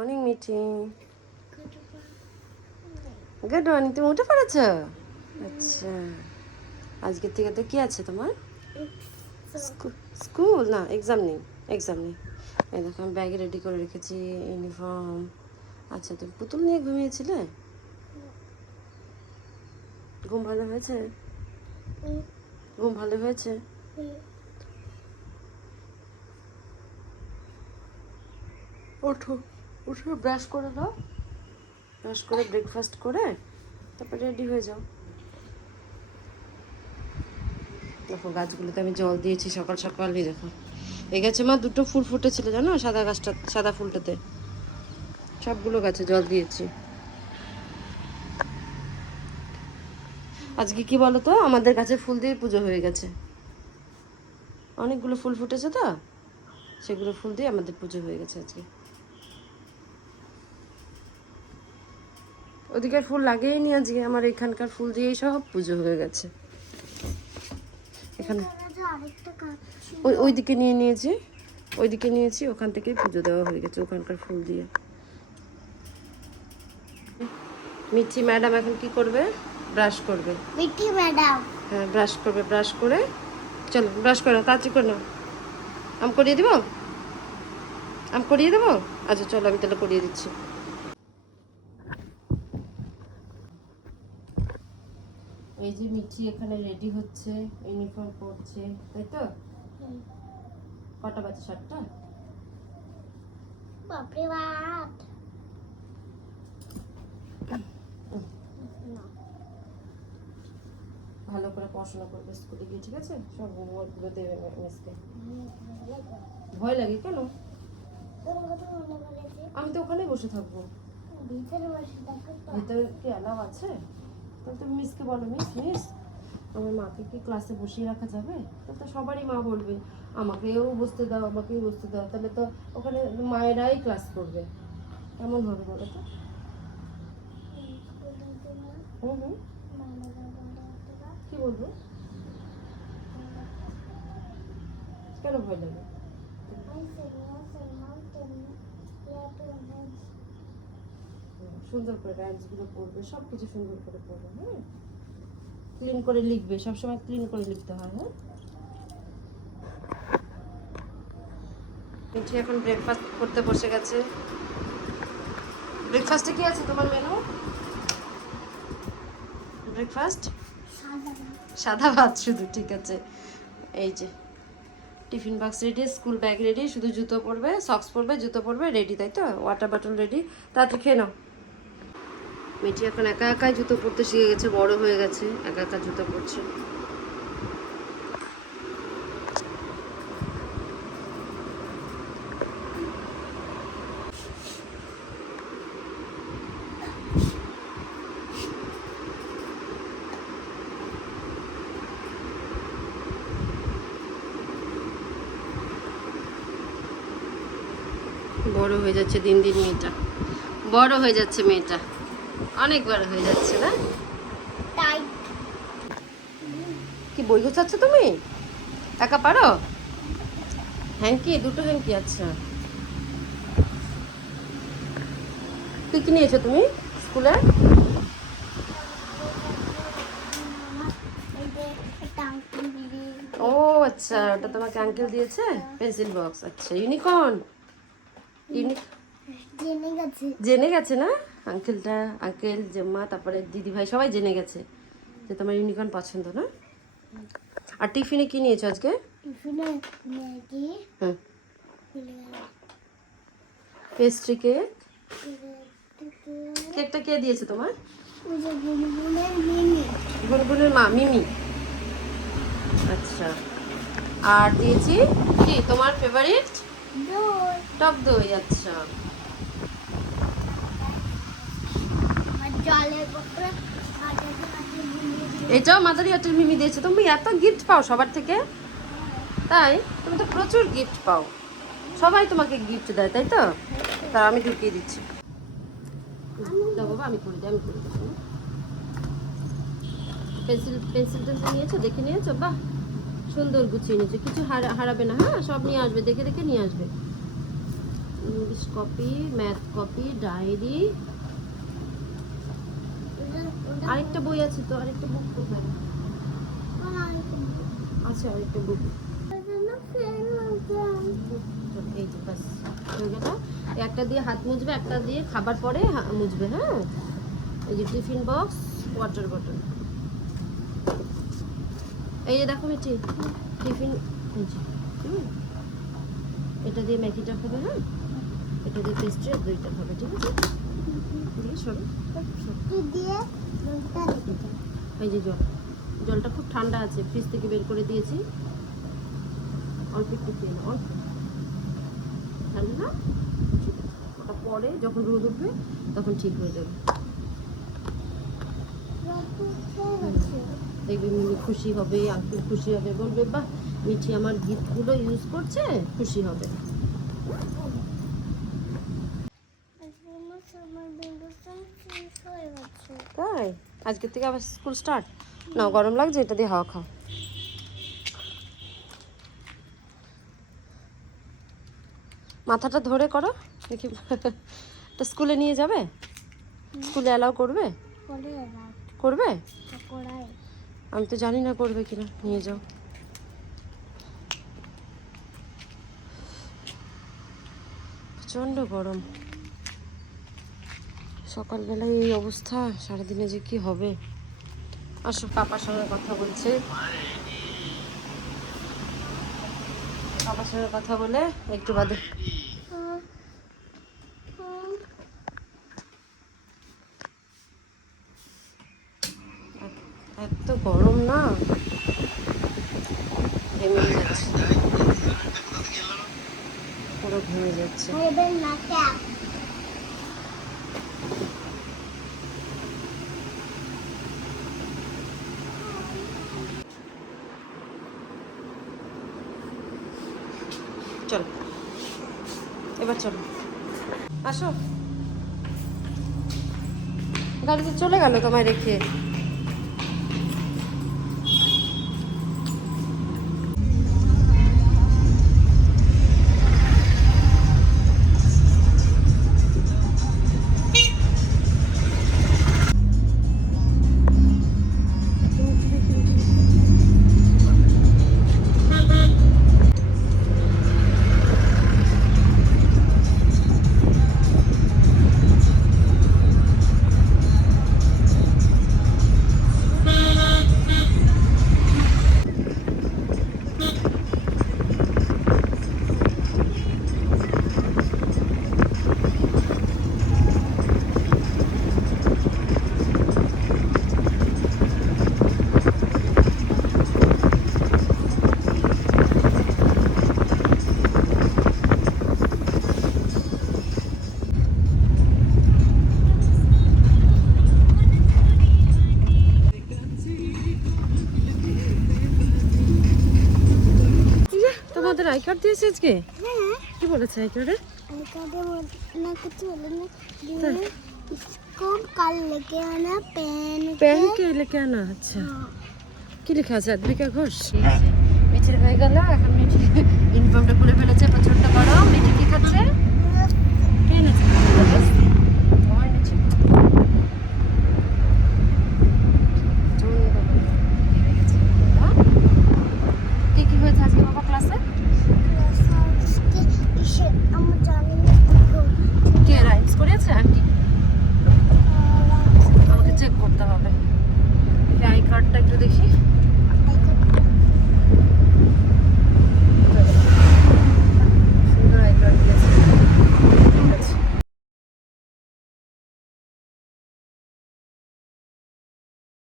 Morning Mithi good morning তুমি উঠে পড়েছো? আচ্ছা। আজকের থেকে তো কি আছে তোমার? স্কু- স্কুল? না এক্সাম নেই এক্সাম নেই। এই দেখো আমি ব্যাগে রেডি করে রেখেছি ইউনিফর্ম আচ্ছা তুমি পুতুল নিয়ে ঘুমিয়েছিলে? ঘুম ভালো হয়েছে? ঘুম ভালো হয়েছে? ওঠো। উঠে ব্রাশ করে দাও ব্রাশ করে ব্রেকফাস্ট করে তারপর রেডি হয়ে যাও। দেখো, গাছগুলোতে আমি জল দিয়েছি সকাল সকালই দেখো। এই গাছে মা দুটো ফুল ফুটেছিল, জানো? সাদা গাছটা, সাদা ফুলটাতে। সবগুলো গাছে জল দিয়েছি। আজকে কি বলো তো আমাদের কাছে ফুল দিয়ে পুজো হয়ে গেছে। অনেকগুলো ফুল ফুটেছে তো? সেগুলো ফুল দিয়ে আমাদের পুজো হয়ে গেছে আজকে। ওদিকের ফুল লাগেইনি আজকে আমার এখানকার ফুল দিয়েই সব পুজো হয়ে গেছে। এখানে ওই ওইদিকে নিয়ে নিয়েছি ওইদিকে নিয়েছি ওখান থেকেই পুজো দেওয়া হয়ে গেছে ওখানকার ফুল দিয়ে। মিঠি ম্যাডাম এখন কি করবে? ব্রাশ করবে। মিঠি ম্যাডাম। হ্যাঁ ব্রাশ করবে ব্রাশ করে। চলো ব্রাশ করো তাড়াতাড়ি করে নাও। আম করিয়ে দিব? আম করিয়ে দেবো? আচ্ছা চলো আমি তাহলে করিয়ে দিচ্ছি। এই যে মিঠি এখানে রেডি হচ্ছে ইউনিফর্ম পরছে তাই তো? কটা বাজে সাতটা? বাপরে বাপ। ভালো করে পড়াশোনা করবে স্কুলে গিয়ে ঠিক আছে? সব হোমওয়ার্কগুলো দেবে মিসকে ভয় লাগে কেন? আমি তো ওখানেই বসে থাকব। ভিতরে কি অ্যালাউ আছে? তাহলে তুমি মিসকে বলো, মিস মিস, আমার মাকে কি ক্লাসে বসিয়ে রাখা যাবে? তো সবারই মা বলবে, আমাকেও বসতে দাও, আমাকেও বসতে দাও। তাহলে তো ওখানে মায়েরাই ক্লাস করবে। কেমন হবে বলো তো? হুম হুম। কি বলব? কেন ভয় লাগে? সুন্দর করে রাইমসগুলো পড়বে সব কিছু সুন্দর করে পড়বে হ্যাঁ? ক্লিন করে লিখবে, সবসময় ক্লিন করে লিখতে হয় হ্যাঁ? মিঠি এখন ব্রেকফাস্ট করতে বসে গেছে। ব্রেকফাস্টে কি আছে তোমার মেনু ব্রেকফাস্ট সাদা ভাত। শুধু, ঠিক আছে। এই যে, tiffin box ready school bag ready শুধু জুতো পরবে সক্স পরবে, জুতো পরবে রেডি তাই তো? ওয়াটার বটল রেডি তাড়াতাড়ি খেয়ে নাও। মেয়েটি এখন একা একাই জুতো পরতে শিখে গেছে, বড় হয়ে গেছে, একা একা জুতো পরছে। বড় হয়ে যাচ্ছে দিন দিন মেয়েটা। বড় হয়ে যাচ্ছে মেয়েটা। অনেক বড় হয়ে যাচ্ছে না? কি বই গোছাচ্ছ তুমি? একা পারো? হ্যাঙ্কি দুটো হ্যাঙ্কি আচ্ছা। কি কি নিয়েছো তুমি স্কুলে? ও আচ্ছা ওটা তোমাকে আঙ্কেল দিয়েছে? পেন্সিল বক্স আচ্ছা ইউনিকর্ন ইউনি জেনে গেছে। জেনে গেছে না? আঙ্কেলটা আঙ্কেল জেম্মা তারপরে দিদি ভাই সবাই জেনে গেছে যে তোমার ইউনিকর্ন পছন্দ না? আর টিফিনে কি নিয়েছো আজকে? টিফিনে ম্যাগি হুম। Pastry cake? কেকটা কে দিয়েছে তোমার? গুনগুনের মা মিমি। আচ্ছা। আর দিয়েছি কি তোমার ফেভারিট টক দই আচ্ছা আর জলের বোতলে হাতে হাতে গুলিয়ে দিয়ে এটাও মাদারি হাটের মিমি দিয়েছে। তুমি এত গিফট পাও সবার থেকে? তাই? তুমি তো প্রচুর গিফট পাও। সবাই তোমাকে গিফট দেয় তাই তো? তা আমি ঢুকিয়ে দিচ্ছি। বাবা আমি করে দিই আমি করে দিচ্ছি। পেন্সিল পেন্সিল টেন্সিল নিয়েছো? দেখে নিয়েছো? বাহ! সুন্দর গুছিয়ে নিয়েছো। কিছু হারা- হারাবে না হ্যাঁ? সব নিয়ে আসবে দেখে দেখে নিয়ে আসবে। English copy math copy diary আরেকটা বই আছে তো, আরেকটা বুক কোথায়। আছে আরেকটা বুক। এই যে বাস একটা দিয়ে হাত মুছবে, একটা দিয়ে খাবার পরে মুছবে হ্যাঁ এই যে টিফিন বক্স ওয়াটার বটল এই যে দেখো মিটি টিফিন, এই যে। এটা দিয়ে ম্যাগিটা খাবে হ্যাঁ এটা দিয়ে পেস্ট্রি আর দুইটা খাবে, ঠিক আছে এই যে জল। জলটা খুব ঠান্ডা আছে, ফ্রিজ থেকে বের করে দিয়েছি। অল্প একটু খেয়ে অল্প। ঠান্ডা ওটা পরে যখন রোদ উঠবে, তখন ঠিক হয়ে যাবে। দেখবে খুশি হবে আঙ্কেল খুশি হবে, বলবে, বাহ, মিঠি আমার গিফটগুলো ইউজ করছে, খুশি হবে আজকে আমার summer vacation শেষ হয়ে গেছে। তাই আজকে থেকে আবার স্কুল স্টার্ট। না গরম লাগছে এটা দিয়ে হাওয়া খাও। মাথাটা ধরে করো দেখি তো স্কুলে নিয়ে যাবে? স্কুলে অ্যালাউ করবে? করবে আমি তো জানি না করবে কিনা নিয়ে যাও। প্রচণ্ড গরম। সকালবেলায় এই অবস্থা, সারাদিনে যে কি হবে? আসো পাপার সঙ্গে কথা বলছে। পাপার সঙ্গে কথা বলে একটু বাদে। এত গরম না? ঘেমে যাচ্ছে। পুরো ঘেমে যাচ্ছে। চল। এবার চল। আসো। গাড়িতে চলে গেল তোমায় রেখে দিয়েছে আজকে? কি বলেছে একেবারে? আচ্ছা। কি লেখা আছে? আদবিকা ঘোষ? হ্যাঁ। মিছিল হয়ে গেল এখন ইউনিফর্মটা খুলে ফেলেছে প্রচণ্ড বড় মিছিল করতে হবে। আই কার্ডটা একটু দেখি।